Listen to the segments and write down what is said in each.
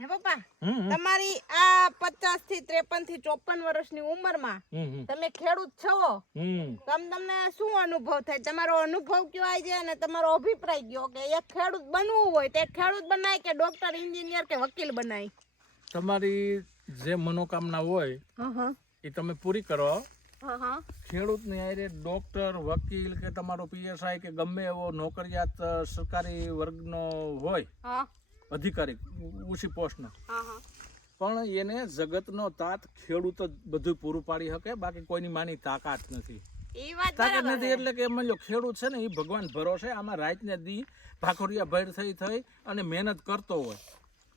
હે પપ્પા તમારી આ 50 થી 53 થી 54 વર્ષની ઉંમરમાં તમે ખેડૂત છો તમને શું અનુભવ થાય તમારો અનુભવ કયો છે અને તમારો અભિપ્રાય કયો કે એક ખેડૂત બનવું હોય તો એક ખેડૂત બનાય કે ડોક્ટર એન્જિનિયર કે વકીલ બનાય તમારી જે મનોકામના હોય એ તમે પૂરી કરો ખેડૂતને આરે ડોક્ટર વકીલ કે તમારો પીએસઆઈ કે ગમે એવો નોકરિયાત સરકારી વર્ગનો હોય અધિકારી ઊંચી પોસ્ટનો પણ એને જગતનો તાત ખેડૂત જ બધું પૂરું પાડી શકે બાકી કોઈની માની તાકાત નથી તાકાત નથી એટલે કે માની લો ખેડૂત છે ને એ ભગવાન ભરોસે આમાં રાત ને દી ભાખોરિયા ભેર થઈ અને મહેનત કરતો હોય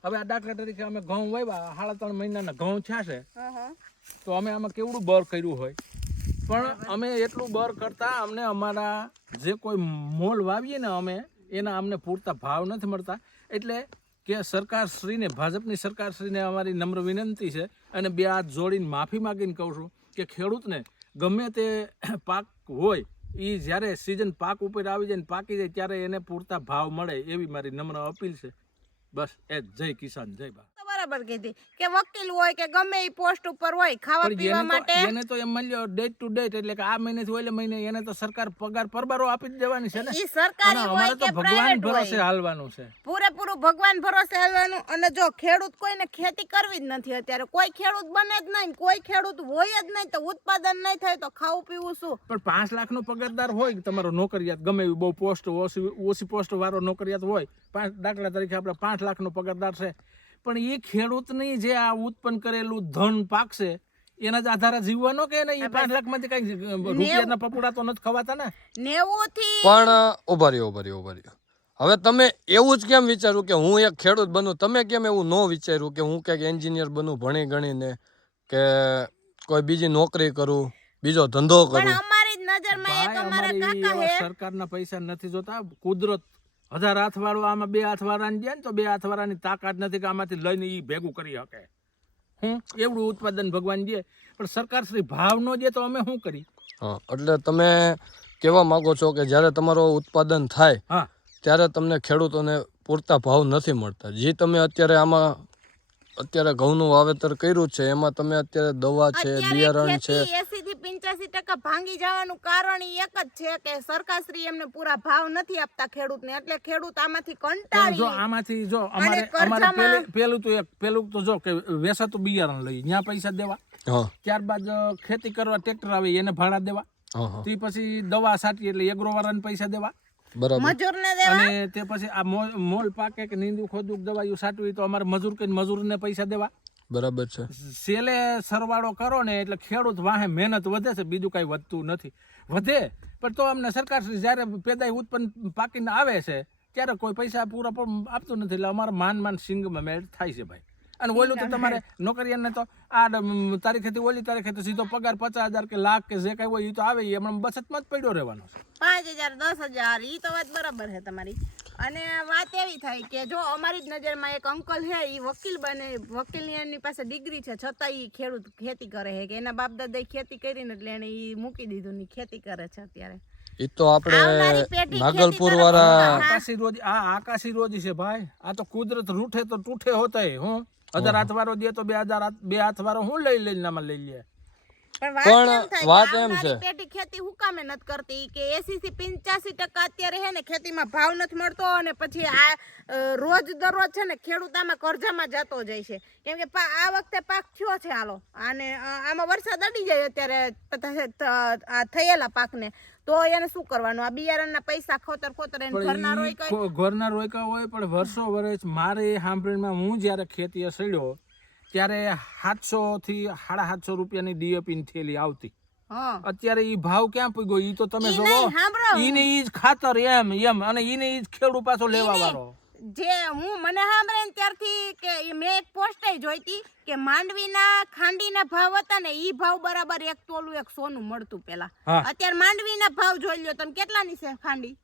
હવે આ દાખલા તરીકે અમે ઘઉં વાવ્યા 3.5 મહિનાના ઘઉં થયા છે તો અમે આમાં કેવડું બર કર્યું હોય પણ અમે એટલું બર કરતા અમને અમારા જે કોઈ મોલ વાવીએ ને અમે એના અમને પૂરતા ભાવ નથી મળતા એટલે કે સરકારશ્રીને ભાજપની સરકારશ્રીને અમારી નમ્ર વિનંતી છે અને બે હાથ જોડીને માફી માગીને કહું છું કે ખેડૂતને ગમે તે પાક હોય એ જ્યારે સિઝન પાક ઉપર આવી જાય ને પાકી જાય ત્યારે એને પૂરતા ભાવ મળે એવી મારી નમ્ર અપીલ છે બસ એ જય કિસાન જય બા બરાબર કીધી કે વકીલ હોય કે ગમે એ પોસ્ટ ઉપર હોય ખાવા પીવા માટે એને તો એમ મળ્યો ડેટ ટુ ડેટ એટલે કે આ મહિનેથી ઓલે મહિને એને તો સરકાર પગાર પરબારો આપી જ દેવાની છે ને ઈ સરકારી હોય કે ભગવાન ભરોસે હાલવાનું છે પૂરેપૂરું ભગવાન ભરોસે હાલવાનું અને જો ખેડૂત કોઈને ખેતી કરવી જ નથી અત્યારે કોઈ ખેડૂત બને જ નહીં કોઈ ખેડૂત હોય જ નહીં તો ઉત્પાદન નહીં થાય તો ખાવું પીવું શું પણ 5 લાખનો પગારદાર હોય તમારો નોકરિયાત ગમે એવી બહુ પોસ્ટ ઓછી પોસ્ટ વાળો નોકરિયાત હોય દાખલા તરીકે આપણે 5 લાખનો પગારદાર છે પણ એ ખેડૂતની જે આ ઉત્પન્ન કરેલું ધન પાકશે એના જ આધારે જીવવાનો કે એને 5 લાખમાંથી કઈ રૂપિયાના પપોડા તો નથી ખવાતા ને 90 થી પણ ઉભા રહ્યો હવે તમે એવું જ કેમ વિચાર્યું કે હું એક ખેડૂત બનું તમે કેમ એવું ન વિચાર્યું કે હું કંઈક એન્જિનિયર બનું ભણી ગણીને કે કોઈ બીજી નોકરી કરું બીજો ધંધો કરું અમારી જ નજરમાં એક અમારા કાકા હે સરકારના પૈસા નથી જોતા કુદરત 1000 હાથ વાળો આમાં 2 હાથ વાળાને દે ને તો 2 હાથ વાળાની તાકાત નથી કે આમાંથી લઈને એ ભેગું કરી શકે એવડું ઉત્પાદન ભગવાન દે પણ સરકાર શ્રી ભાવ નો દે તો અમે શું કરી એટલે તમે કહેવા માંગો છો કે જ્યારે તમારો ઉત્પાદન થાય ત્યારે તમને ખેડૂતોને પૂરતા ભાવ નથી મળતા જે તમે અત્યારે ઘઉંનું વાવેતર કર્યું છે એમાં તમે અત્યારે દવા છે બિયારણ છે 80 થી 85% ભાંગી જવાનું કારણ એક જ છે કે સરકારશ્રી એમને પૂરા ભાવ નથી આપતા ખેડૂતને એટલે ખેડૂત આમાંથી કંટાળી જો આમાંથી જો અમારે પેલું તો જો કે વેસાતું બિયારણ લઈ ત્યાં પૈસા દેવા ત્યારબાદ ખેતી કરવા ટ્રેક્ટર આવે એને ભાડા દેવા તે પછી દવા છાંટી એટલે એગ્રો વાળાને પૈસા દેવા મજૂરને દેવા અને તે પછી આ મોલ પાકે કે નીંદુ ખોદું દવાયું છાંટવી તો અમારે મજૂરને પૈસા દેવા બરાબર છે સેલે સરવાળો કરો ને એટલે ખેડૂત વાહે મહેનત વધે છે બીજું કઈ વધતું નથી વધે પણ તો અમને સરકાર જયારે પેદાય ઉત્પન્ન પાકીને આવે છે ત્યારે કોઈ પૈસા પૂરા આપતું નથી એટલે અમારે માન સિંગમાં મેળ થાય છે ભાઈ અને ઓલું તો તમારે નોકરિયાને તો આ તારીખેથી ઓલી તારીખે સીધો પગાર 50,000 કે લાખ કે જે કઈ હોય એ તો આવે એમણે બચતમાં જ પડ્યો રહેવાનો છે 5,000 10,000 ઈ તો વાત બરાબર છે તમારી અને વાત એવી થાય કે જો અમારી જ નજરમાં એક અંકલ છે ઈ વકીલ બને વકીલની એની પાસે ડિગ્રી છે છતાં ઈ ખેડૂત ખેતી કરે છે કે એના બાપ દાદાએ ખેતી કરીને એટલે એને ઈ મૂકી દીધું ની ખેતી કરે છે અત્યારે ઈ તો આપણે નાગલપુર વાળા આકાશી રોજી છે ભાઈ આ તો કુદરત રૂઠે તો તૂઠે હોતા હું 1000 હાથ વાળો દે તો 2 હાથ વાળો હું લઈને આમાં લઈ લે પણ વાત એમ છે પેટી ખેતી હુકામે નથી કરતી કે 80 થી 85% અત્યારે હે ને ખેતીમાં ભાવ નથી મળતો અને પછી આ રોજ દરરોજ છે ને ખેડૂત આમાં કરજામાં જતો જાય છે કેમ કે આ વખતે પાક થયો છે હાલો અને આમાં વરસાદ અડી જાય અત્યારે થયેલા પાકને તો એને શું કરવાનું આ બિયારણના પૈસા ખોતર ઘરના રોયકા હોય પણ વર્ષો વર્ષ મારે સાંભળીમાં હું જ્યારે ખેતી સડ્યો ત્યારે 700 થી 750 રૂપિયાની ડીએપી ની થેલી આવતી અત્યારે ઈ ભાવ ક્યાં પૂગ્યો ઈ તો તમે જોવો ઈને ઈ જ ખાતર એમ અને ઈને ઈ જ ખેડૂત પાછો લેવા વાળો જે હું મને સાંભળે ને ત્યારથી કે મેં એક પોસ્ટ જોઈતી કે માંડવીના ખાંડીના ભાવ હતા ને ઈ ભાવ બરાબર 1 તોલું 1 સોનું મળતું પેલા અત્યારે માંડવીના ભાવ જોઈ લ્યો તમે કેટલાની છે ખાંડી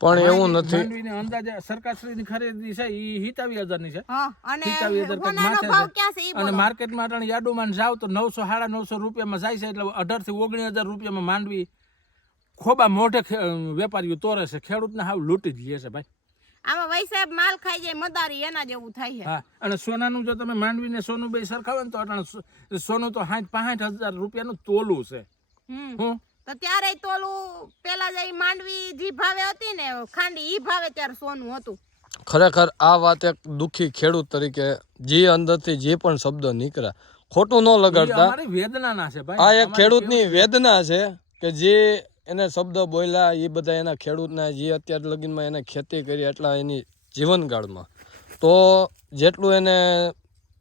પણ એવું નથી માંડવીને અંદાજે સરકારશ્રીની ખરીદી છે ઈ 87,000 ની છે અને 87,000 અને માર્કેટમાં અટણ યાર્ડોમાં જાવ તો 900-950 રૂપિયામાં જાય છે એટલે 18,000 થી 19,000 રૂપિયામાં માંડવી ખોબા મોઢે વેપારીઓ તોરે છે ખેડૂતને હાવ લૂંટી જ લે છે ભાઈ આમાં વૈ સાહેબ માલ ખાઈ જાય મદારી એના જેવું થાય છે. હા, અને સોનાનું જો તમે માંડવી ને સોનું બે સરખાવે ને તો અટાણે સોનું તો 65,000 રૂપિયાનું તોલું છે. હું તો ત્યારે તોલું પેલા જે માંડવી જી ભાવે હતી ને ખાંડી ઈ ભાવે ત્યારે સોનું હતું. ખરેખર આ વાત એક દુઃખી ખેડૂત તરીકે જે અંદરથી જે પણ શબ્દ નીકળ્યા ખોટું ન લગાડતા, અમારી વેદનાના છે ભાઈ. આ એક ખેડૂતની વેદના છે કે જે એને શબ્દ બોલ્યા એ બધા એના ખેડૂતના જે અત્યાર લગીનમાં એને ખેતી કરી એટલા એની જીવનકાળમાં તો જેટલું એને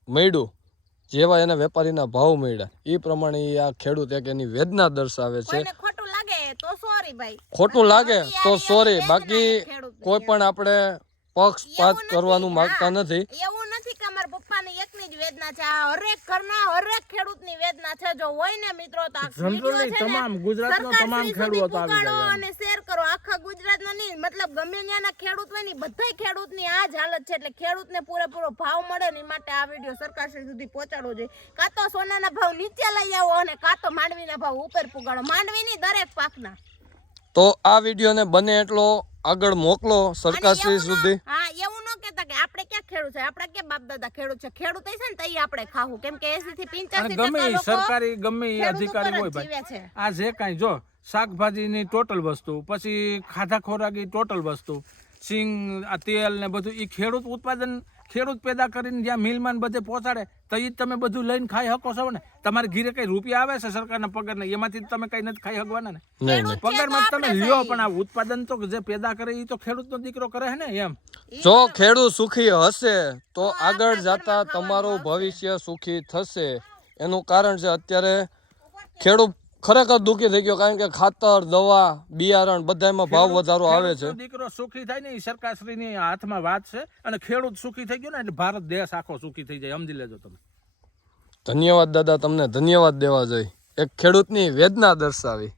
મળ્યું, જેવા એને વેપારીના ભાવ મળ્યા એ પ્રમાણે આ ખેડૂત એક એની વેદના દર્શાવે છે. કોઈને ખોટું લાગે તો સોરી ભાઈ, ખોટું લાગે તો સોરી, વેદના બાકી ખેડૂતની. કોઈ પણ આપણે પક્ષપાત કરવાનું માંગતા નથી. એવું નથી કે અમારા પપ્પાની એકની જ વેદના છે, આ હરેક ઘરના હરેક ખેડૂતની વેદના છે. જો હોય ને મિત્રો તો આ જનરલી વિડિયો છે ને તમામ ગુજરાતનો સરકાર તમામ શ્રી ખેડૂતો સુધી આવી પુગાડો જાય અને શેર કરો. આખા ગુજરાતના નહીં, મતલબ ગમે ત્યાંના ખેડૂત હોય ને બધાય ખેડૂતની આ જ હાલત છે. એટલે ખેડૂતને પૂરેપૂરો ભાવ મળે ને એ માટે આ વિડિયો સરકાર શ્રી સુધી પહોંચાડવો જોઈએ. કાં તો સોનાના ભાવ નીચે લઈ આવો અને કાં તો માંડવીના ભાવ ઉપર પુગાડો, માંડવીની દરેક પાકના. તો આ વિડીયોને બને એટલો આગળ મોકલો સરકારશ્રી સુધી. હા, એવું ન કહેતા કે આપણે ક્યાં ખેડૂત છે, આપણે ક્યાં બાપ દાદા ખેડૂત છે. ખેડૂત હશે ને તો ઈ આપણે ખાવું, કેમ કે 80 થી 85% ગમે ઈ લોકો સરકારી ગમે ઈ ખેડૂત અધિકારી ઉપર હોય જ જીવે ભાઈ, છે. આ જે કાંઈ જો શાકભાજીની ટોટલ વસ્તુ, પછી ખાધા ખોરાકી ટોટલ વસ્તુ, સિંગ આ તેલ ને બધું ઈ ખેડૂત ઉત્પાદન, ખેડૂત પેદા કરીને જ્યાં મિલમાં બધે પહોંચાડે તો ઈ તમે બધું લઈને ખાઈ શકો છો ને. તમારે ઘીરે કઈ રૂપિયા આવે છે સરકારના પગારના, એમાંથી તમે કઈ નથી ખાઈ શકવાના ને. નહીં નહીં, પગારમાં તમે લ્યો પણ આ ઉત્પાદન તો જે પેદા કરે ઈ તો ખેડૂતનો દીકરો કરે છે ને. એમ જો ખેડૂત સુખી હશે તો આગળ જતા તમારું ભવિષ્ય સુખી થશે. એનું કારણ છે અત્યારે ખેડૂત ખરેખર દુઃખી થઈ ગયો, કારણ કે ખાતર, દવા, બિયારણ બધામાં ભાવ વધારો આવે છે. ખેડૂતનો દીકરો સુખી થાય ને એ સરકારશ્રીની હાથમાં વાત છે, અને ખેડૂત સુખી થઈ ગયો ને એટલે ભારત દેશ આખો સુખી થઈ જાય, સમજી લેજો તમે. ધન્યવાદ દાદા, તમને ધન્યવાદ દેવા જોઈએ. એક ખેડૂતની વેદના દર્શાવી.